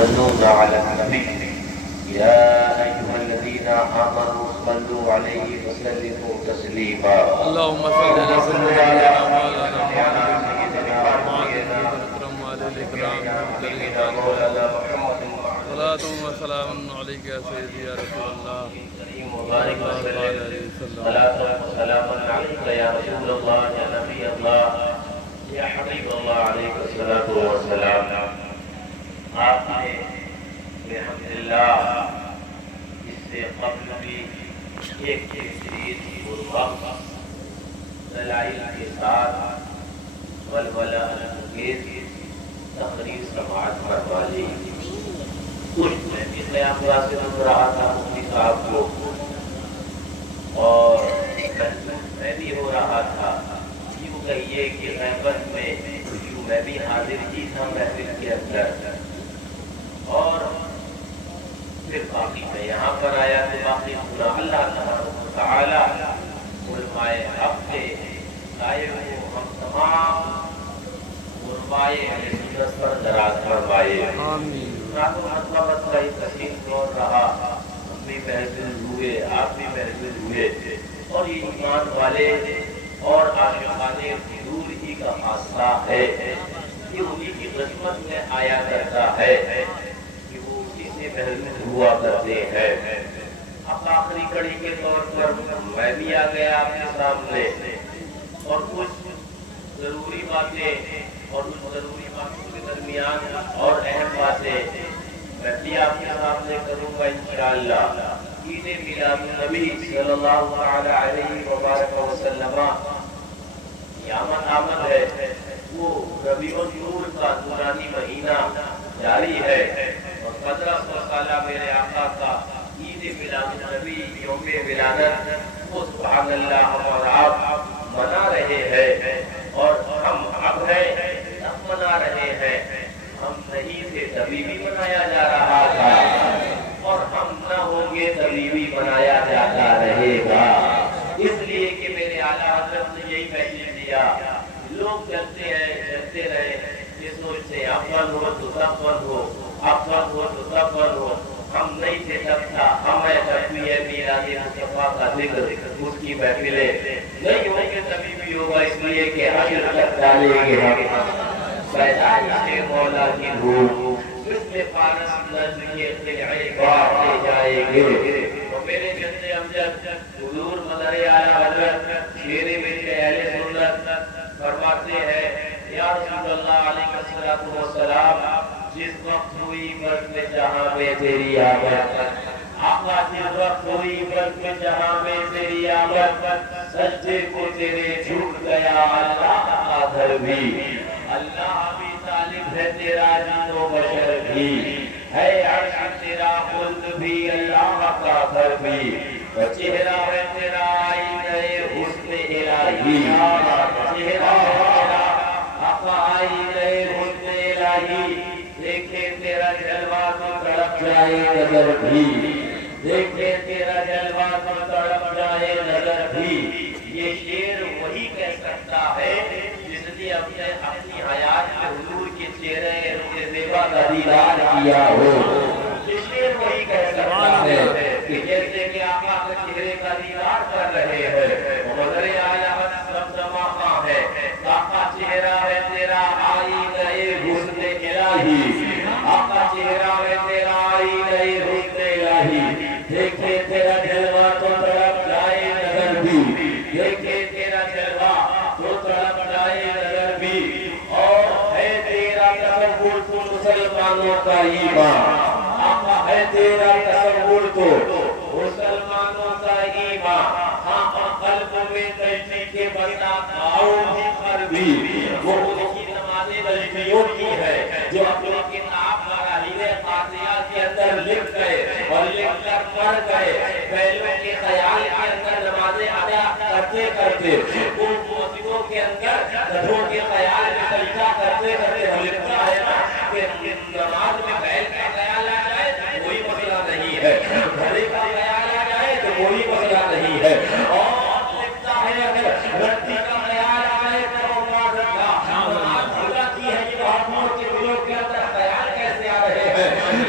يصلون على النبي يا أيها الذين آمنوا صلوا عليه وسلموا تسليما اللهم صل على سيدنا مولانا صلاة وسلام عليك يا سيدي يا رسول الله مبارك صلاة وسلام عليك يا رسول الله يا نبي الله یا حبیب اللہ علیہ الصلوۃ والسلام. آپ نے الحمدللہ اس سے قبل بھی ایک بہترین پرمخ دلائل کے ساتھ ولولہ انگیز تقریر سماعت فرما لی. کچھ میں بھی قیام سے سن رہا تھا مفتی صاحب کو اور میں بھی ہو رہا تھا. کہیے کہ غیبت میں کیوں میں بھی حاضر ہی تھا محفل کے اندر اور پھر باقی میں یہاں پر آیا تو باقی پورا اللہ تعالی علماء حق کے لائے ہوئے ہم تمام علماء اہل سنت پر دراز فرمائے. مطلب کا یہ کثیر دور رہا, ہم بھی محفل ہوئے, آپ بھی محفل ہوئے اور یہ ایمان والے اور عاشقان حضور ہی کا حاصلہ ہے کہ انہی کی قسمت میں آیا کرتا ہے کہ وہ اسی سے محروم ہوا کرتے ہیں. اب آخری کڑی کے طور پر میں بھی آ گیا آپ کے سامنے اور کچھ ضروری باتیں اور کچھ ضروری باتوں کے درمیان اور اہم باتیں میں بھی آپ کے سامنے کروں گا انشاءاللہ. عید میلاد النبی صلی اللہ علیہ وبارک وسلم آمد ہے, وہ ربیع النور کا نورانی مہینہ جاری ہے اور 1500 سالہ میرے آقا کا عید میلاد النبی یوم ولادت وہ سبحان اللہ ہم اور آپ منا رہے ہیں اور ہم اب ہیں اب منا رہے ہیں. ہم نہیں تھے تبھی بھی منایا جا رہا تھا اور ہم نہ ہوں گے تبھی بھی منایا جاتا رہے گا. اس لیے کہ میرے اعلیٰ حضرت نے یہی میسج دیا, لوگ چلتے ہیں چلتے رہے یہ سوچتے افضل ہو تو تفضل ہو, افضل ہو تو تفضل ہو. ہم نہیں تھے تب تھا, ہم ہے تب بھی ہے. میلاد مصطفیٰ کا ذکر اس کی محفلیں نہیں ہوں گے تبھی بھی ہوگا, اس لیے کہ حشر تک ڈالیں گے ہم پیدائش مولا کی روح مثل فارس نظر کے قلعے بارتے جائیں گے. تو میرے جنتے امجد حضور مدر اعلیٰ حضرت شیر بیت اہل سنت فرماتے ہیں یا رسول اللہ علیہ السلام جس وقت ہوئی برد میں جہاں میں تیری آمد, آقا جس وقت ہوئی برد میں جہاں میں تیری آمد, سجدے کو تیرے جھک گیا اللہ کا در بھی. اللہ بھی طالب ہے تیرا جن و بشر بھی, ہے عرش تیرا خلد بھی اللہ کا گھر بھی. چہرہ ہے تیرا آئینہ حسن الہی, چہرہ ہے تیرا آقا آئینہ حسن الہی. دیکھے تیرا جلوہ تو تڑپ جائے نظر بھی, دیکھے تیرا جلوہ تو تڑپ جائے نظر بھی. یہ شعر وہی کہہ سکتا ہے جس نے اپنی حیات میں حضور کے چہرے زیبا کا دیدار کیا ہو. یہ شعر وہی کہہ سکتا ہے کہ جیسے کہ آقا کے چہرے کا دیدار کر رہے ہیں. مدر اعلیٰ زمزم آقا ہے, آقا چہرہ ہے تیرا آئینہ حسن الہی, آقا چہرہ ہے تیرا آئینہ حسن الہی. دیکھے تیرا جلوہ تو تڑپ جائے نظر بھی, دیکھے تیرا جلوہ تو تڑپ جائے نظر بھی. اور ہے تیرا تصور تو مسلمانوں کا ایمان, آقا ہے تیرا تصور تو مسلمانوں کا ایمان. ہاں قلب میں تجلی کے بندہ کھاؤ بھی پر بھی, وہ ان کی نمازیں تجلیوں کی ہے جو اپنی کتاب مراحل قاضیہ کے اندر لکھ گئے اور لکھ کر پڑھ گئے. پہلوں کے خیال کے اندر نمازیں ادا کرتے کرتے ان موسیقوں کے اندر گدھوں کے خیال میں سجدہ کرتے کرتے ہم لکھتا ہے نا کہ نماز میں بیل کا خیال آ جائے کوئی مسئلہ نہیں ہے, گھڑے کا خیال آ جائے تو کوئی مسئلہ نہیں ہے. اور لکھتا ہے اگر رتی کا خیال آئے تو نماز کا نماز بھولا کی ہے, یہ ہاتھوں کے دلوں کے اندر خیال کیسے آ رہے ہیں.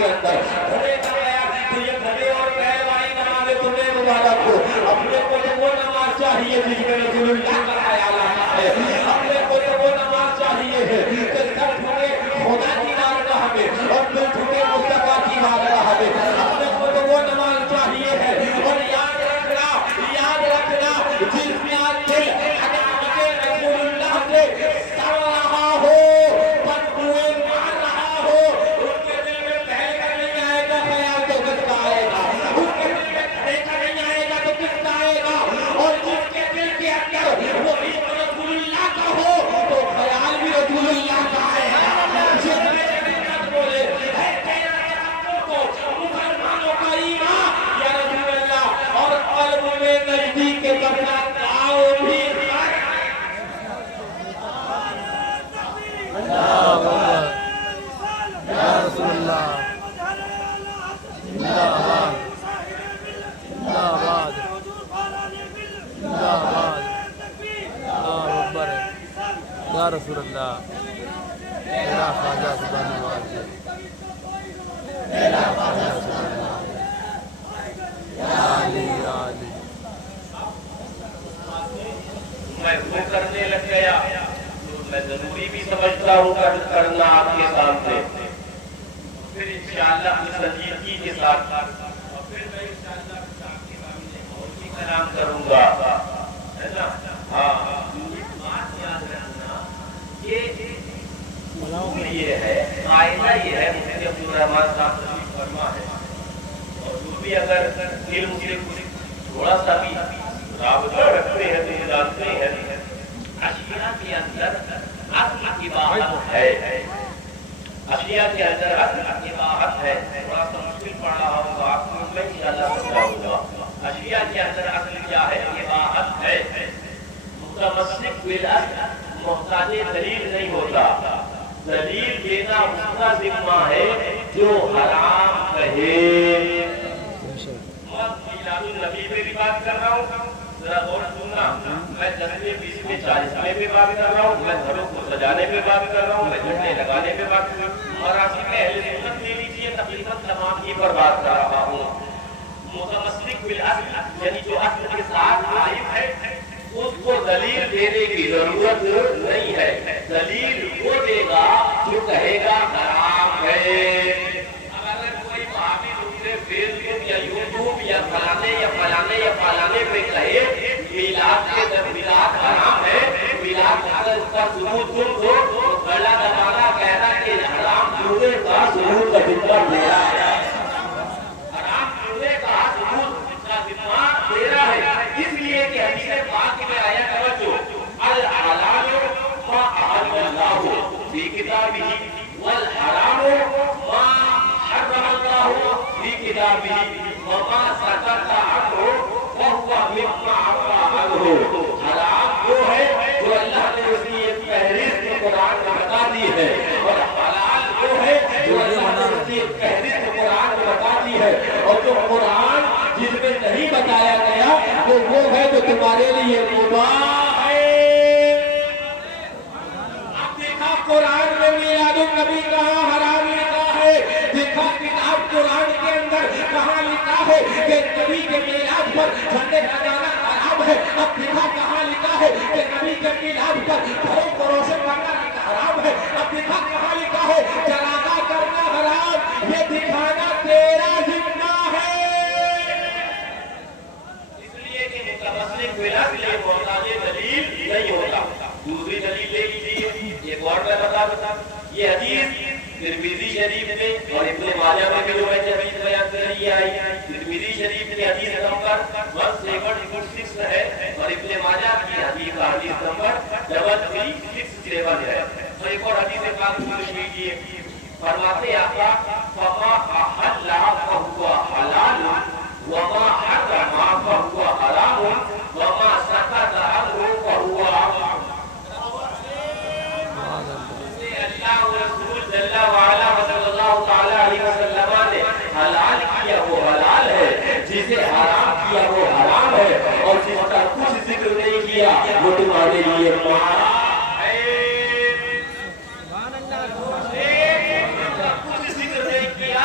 کے اندر گھڑے کا بیان تو یہ گھڑے اور بیل والی نمازیں تمہیں مبارک ہو اپنے کو تو وہ نماز چاہیے جس میں رسول اللہ کا خیال آتا ہے اپنے کو تو وہ نماز چاہیے کہ سر جھکے خدا کی بارگاہ میں اور دل جھکے مصطفیٰ کی بارگاہ میں اپنے کو تو وہ نماز چاہیے ہے اور یاد رکھنا جس میں آج دل عظمت رسول اللہ سے سڑ رہا ہو بدبوئیں مار رہا ہو ان کے دل میں بہل کر نہیں آئے گا خیال تو کس کا آئے گا ان کے دل میں کھڑے کر نہیں آئے گا تو کس کا آئے گا اور جس کے دل کے اندر وہ عشق رسول اللہ کا ہو تو خیال بھی رسول اللہ کا آئے گا جس میں حقیقت بولے ہے تیرا کو مسلمانوں کا ایمان یا رسول اللہ اور قلب میں نزدیک کے کرنا داؤ بھی اللہ اکبر یا رسول اللہ زندہ باد زندہ باد زندہ باد اللہ اکبر یا رسول اللہ میرا خواجہ سبحان اللہ میرا خواجہ سبحان اللہ یا علی یا علی میں وہ کرنے لگ گیا جو میں ضروری بھی سمجھتا ہوں کرنا آپ کے سامنے پھر انشاءاللہ اپنی سنجیدگی کے ساتھ اور پھر میں انشاءاللہ آپ کے سامنے اور بھی کلام کروں گا ہے نا ہاں بات یاد رکھنا یہ اصول یہ ہے قاعدہ یہ ہے مفتی عبدالرحمان صاحب تشریف فرما ہے اور جو بھی اگر علم سے تھوڑا سا بھی رابطہ رکھتے ہیں تو یہ جانتے ہیں اشیاء کے اندر اصل اباحت ہے اشیاء کے اندر اصل اباحت ہے تھوڑا سا مشکل پڑ رہا ہوگا آپ کو میں انشاءاللہ سمجھاؤں گا اشیاء کے اندر اصل کیا ہے اباحت ہے متمسک بالاصل محتاج دلیل نہیں ہوتا دلیل دینا اس کا ذمہ ہے جو حرام کہے میلاد النبی میں بھی بات کر رہا ہوں ذرا غور سننا میں 10ویں 20ویں 40ویں پہ بات کر رہا ہوں میں گھروں کو سجانے پہ بات کر رہا ہوں میں جھنڈے لگانے پہ بات کر رہا ہوں مراسم میں اہل سنت لے لیجیے تقریباً تمام ہی پر بات کر رہا ہوں متمسک بالاصل یعنی جو اصل کے ساتھ قائم ہے اس کو دلیل دینے کی ضرورت نہیں ہے دلیل وہ دے گا جو کہے گا حرام ہے اگر کوئی وہابی دوسرے فیس بک یا یوٹیوب یا فلانے پہ کہے میلاد کے در میلاد حرام ہے میلاد اگر اس کا ثبوت تم دو تو گلا دبانا کہنا کہ حرام جڑنے کا ثبوت کا ذمہ میرا ہے حرام جڑنے کا ثبوت کا ذمہ میرا ہے اس لیے کہ حدیث پاک میں آیا توجہ الحلال ما احل اللہ فی کتابہ والحرام ما حرم اللہ فی کتابہ وما سکت عنہ وهو مما عفا عنہ حرام وہ ہے جو اللہ نے اس کی ایک فہرست قرآن میں بتا دی ہے اور حلال وہ ہے جو اللہ نے اس کی ایک فہرست قرآن میں بتا دی ہے اور جو قرآن جس میں نہیں بتایا گیا وہ ہے جو تمہارے لیے مباح ہے اب دیکھا قرآن میں میلاد النبی کہاں حرام لکھا ہے دیکھا کتاب قرآن کے اندر کہاں لکھا ہے کہ نبی کے میلاد پر جھنڈے لگانا حرام ہے اب دیکھا کہاں لکھا ہے کہ نبی کے میلاد پر گھروں کو روشن کرنا حرام ہے اب دیکھا کہاں لکھا ہے جنازہ کرنا حرام یہ دکھانا تیرا ذمہ ہے اس لیے کہ متمسک بالاصل محتاج دلیل نہیں ہوتا دوسری دلیل لے لیجیے ایک اور میں بتا یہ حدیث ترمذی شریف میں اور ابن ماجہ میں بھی جو میں حدیث بیان کر رہی آئی ترمذی شریف کی حدیث نمبر 1766 ہے اور ابن ماجہ کی حدیث نمبر 3367 ہے تو ایک اور حدیث پاک سن لیجیے فرماتے آقا فما احل فهو حلال وما حرم فهو حرام وما سكت عنه فهو حرام اللہ رسول جل وعلا صلی اللہ تعالی علیہ وسلم نے حلال کیا وہ حلال ہے جسے حرام کیا وہ حرام ہے اور جس کا کچھ ذکر نہیں کیا وہ تمہارے لیے حرام ہے سبحان اللہ کچھ ذکر نہیں کیا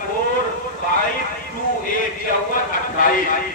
4528